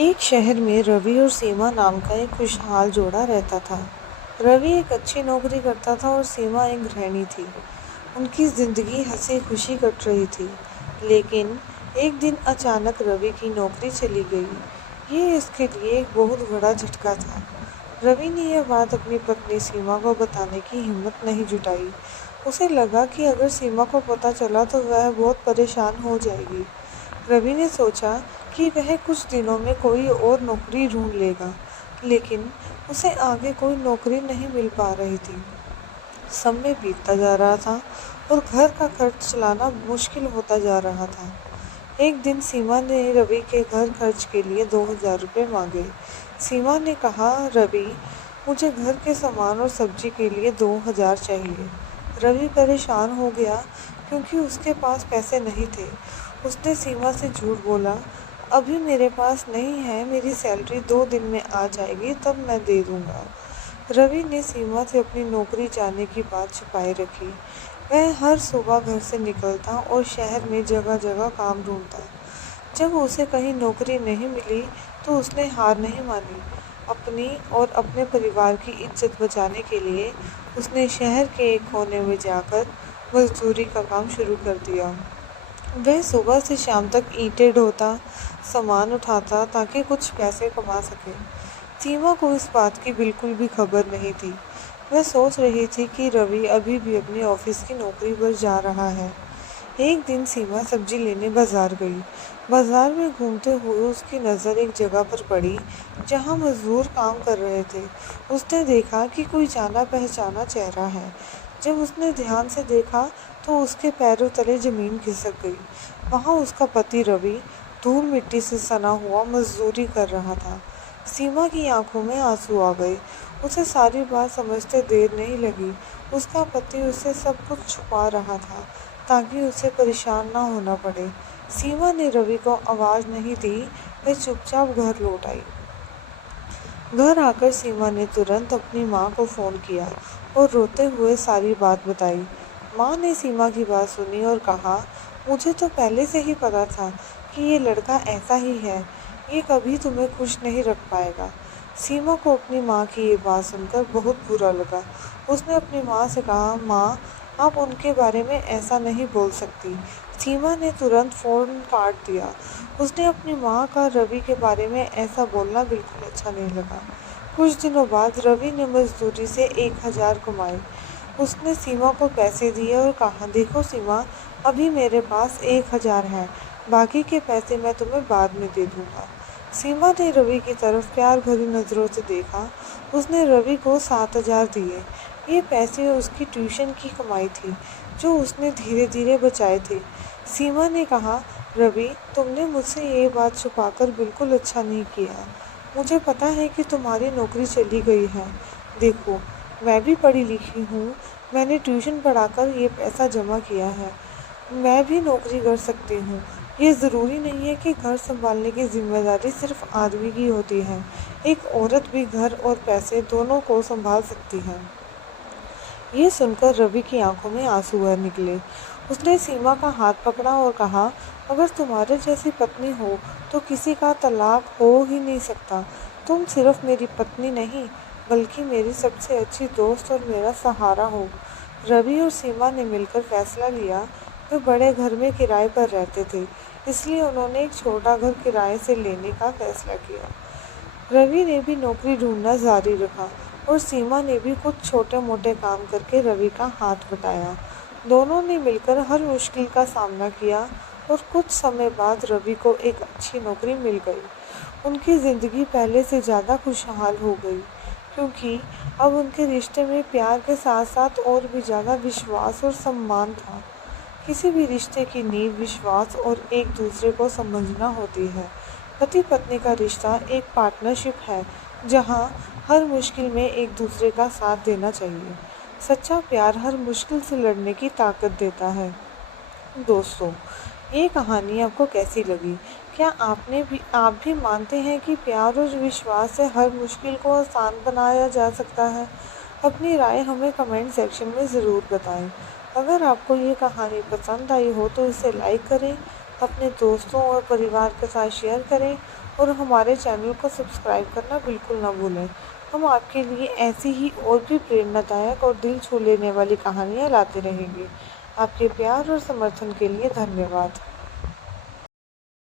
एक शहर में रवि और सीमा नाम का एक खुशहाल जोड़ा रहता था। रवि एक अच्छी नौकरी करता था और सीमा एक गृहिणी थी। उनकी जिंदगी हंसी खुशी कट रही थी। लेकिन एक दिन अचानक रवि की नौकरी चली गई। ये इसके लिए एक बहुत बड़ा झटका था। रवि ने यह बात अपनी पत्नी सीमा को बताने की हिम्मत नहीं जुटाई। उसे लगा कि अगर सीमा को पता चला तो वह बहुत परेशान हो जाएगी। रवि ने सोचा कि वह कुछ दिनों में कोई और नौकरी ढूंढ लेगा, लेकिन उसे आगे कोई नौकरी नहीं मिल पा रही थी। समय बीतता जा रहा था और घर का खर्च चलाना मुश्किल होता जा रहा था। एक दिन सीमा ने रवि के घर खर्च के लिए 2000 रुपये मांगे। सीमा ने कहा, रवि, मुझे घर के सामान और सब्जी के लिए 2000 चाहिए। रवि परेशान हो गया क्योंकि उसके पास पैसे नहीं थे। उसने सीमा से झूठ बोला, अभी मेरे पास नहीं है, मेरी सैलरी 2 दिन में आ जाएगी, तब मैं दे दूंगा। रवि ने सीमा से अपनी नौकरी जाने की बात छुपाए रखी। वह हर सुबह घर से निकलता और शहर में जगह जगह काम ढूंढता। जब उसे कहीं नौकरी नहीं मिली तो उसने हार नहीं मानी। अपनी और अपने परिवार की इज्जत बचाने के लिए उसने शहर के एक कोने में जाकर मजदूरी का काम शुरू कर दिया। वह सुबह से शाम तक ईंटें ढोता, सामान उठाता ताकि कुछ पैसे कमा सके। सीमा को इस बात की बिल्कुल भी खबर नहीं थी। वह सोच रही थी कि रवि अभी भी अपनी ऑफिस की नौकरी पर जा रहा है। एक दिन सीमा सब्जी लेने बाजार गई। बाजार में घूमते हुए उसकी नज़र एक जगह पर पड़ी जहां मजदूर काम कर रहे थे। उसने देखा कि कोई जाना पहचाना चेहरा है। जब उसने ध्यान से देखा तो उसके पैरों तले जमीन खिसक गई। वहां उसका पति रवि धूल मिट्टी से सना हुआ मजदूरी कर रहा था। सीमा की आंखों में आंसू आ गए। उसे सारी बात समझते देर नहीं लगी। उसका पति उससे सब कुछ छुपा रहा था ताकि उसे परेशान ना होना पड़े। सीमा ने रवि को आवाज़ नहीं दी। वह चुपचाप घर लौट आई। घर आकर सीमा ने तुरंत अपनी माँ को फ़ोन किया और रोते हुए सारी बात बताई। माँ ने सीमा की बात सुनी और कहा, मुझे तो पहले से ही पता था कि ये लड़का ऐसा ही है, ये कभी तुम्हें खुश नहीं रख पाएगा। सीमा को अपनी माँ की ये बात सुनकर बहुत बुरा लगा। उसने अपनी माँ से कहा, माँ, आप उनके बारे में ऐसा नहीं बोल सकती। सीमा ने तुरंत फ़ोन काट दिया। उसने अपनी माँ का रवि के बारे में ऐसा बोलना बिल्कुल अच्छा नहीं लगा। कुछ दिनों बाद रवि ने मजदूरी से 1000 कमाए। उसने सीमा को पैसे दिए और कहा, देखो सीमा, अभी मेरे पास 1000 है, बाकी के पैसे मैं तुम्हें बाद में दे दूँगा। सीमा ने रवि की तरफ प्यार भरी नज़रों से देखा। उसने रवि को 7000 दिए। ये पैसे उसकी ट्यूशन की कमाई थी जो उसने धीरे धीरे बचाए थे। सीमा ने कहा, रवि, तुमने मुझसे ये बात छुपाकर बिल्कुल अच्छा नहीं किया। मुझे पता है कि तुम्हारी नौकरी चली गई है। देखो, मैं भी पढ़ी लिखी हूँ, मैंने ट्यूशन पढ़ाकर ये पैसा जमा किया है। मैं भी नौकरी कर सकती हूँ। ये ज़रूरी नहीं है कि घर संभालने की जिम्मेदारी सिर्फ आदमी की होती है। एक औरत भी घर और पैसे दोनों को संभाल सकती है। ये सुनकर रवि की आंखों में आंसू भर निकले। उसने सीमा का हाथ पकड़ा और कहा, अगर तुम्हारे जैसी पत्नी हो तो किसी का तलाक हो ही नहीं सकता। तुम सिर्फ मेरी पत्नी नहीं, बल्कि मेरी सबसे अच्छी दोस्त और मेरा सहारा हो। रवि और सीमा ने मिलकर फैसला लिया। वे बड़े घर में किराए पर रहते थे, इसलिए उन्होंने एक छोटा घर किराए से लेने का फैसला किया। रवि ने भी नौकरी ढूंढना जारी रखा और सीमा ने भी कुछ छोटे मोटे काम करके रवि का हाथ बटाया। दोनों ने मिलकर हर मुश्किल का सामना किया और कुछ समय बाद रवि को एक अच्छी नौकरी मिल गई। उनकी ज़िंदगी पहले से ज़्यादा खुशहाल हो गई, क्योंकि अब उनके रिश्ते में प्यार के साथ साथ और भी ज़्यादा विश्वास और सम्मान था। किसी भी रिश्ते की नींव विश्वास और एक दूसरे को समझना होती है। पति पत्नी का रिश्ता एक पार्टनरशिप है जहाँ हर मुश्किल में एक दूसरे का साथ देना चाहिए। सच्चा प्यार हर मुश्किल से लड़ने की ताकत देता है। दोस्तों, ये कहानी आपको कैसी लगी? क्या आप भी मानते हैं कि प्यार और विश्वास से हर मुश्किल को आसान बनाया जा सकता है? अपनी राय हमें कमेंट सेक्शन में ज़रूर बताएं। अगर आपको ये कहानी पसंद आई हो तो इसे लाइक करें, अपने दोस्तों और परिवार के साथ शेयर करें और हमारे चैनल को सब्सक्राइब करना बिल्कुल ना भूलें। हम आपके लिए ऐसी ही और भी प्रेरणादायक और दिल छू लेने वाली कहानियाँ लाते रहेंगे। आपके प्यार और समर्थन के लिए धन्यवाद।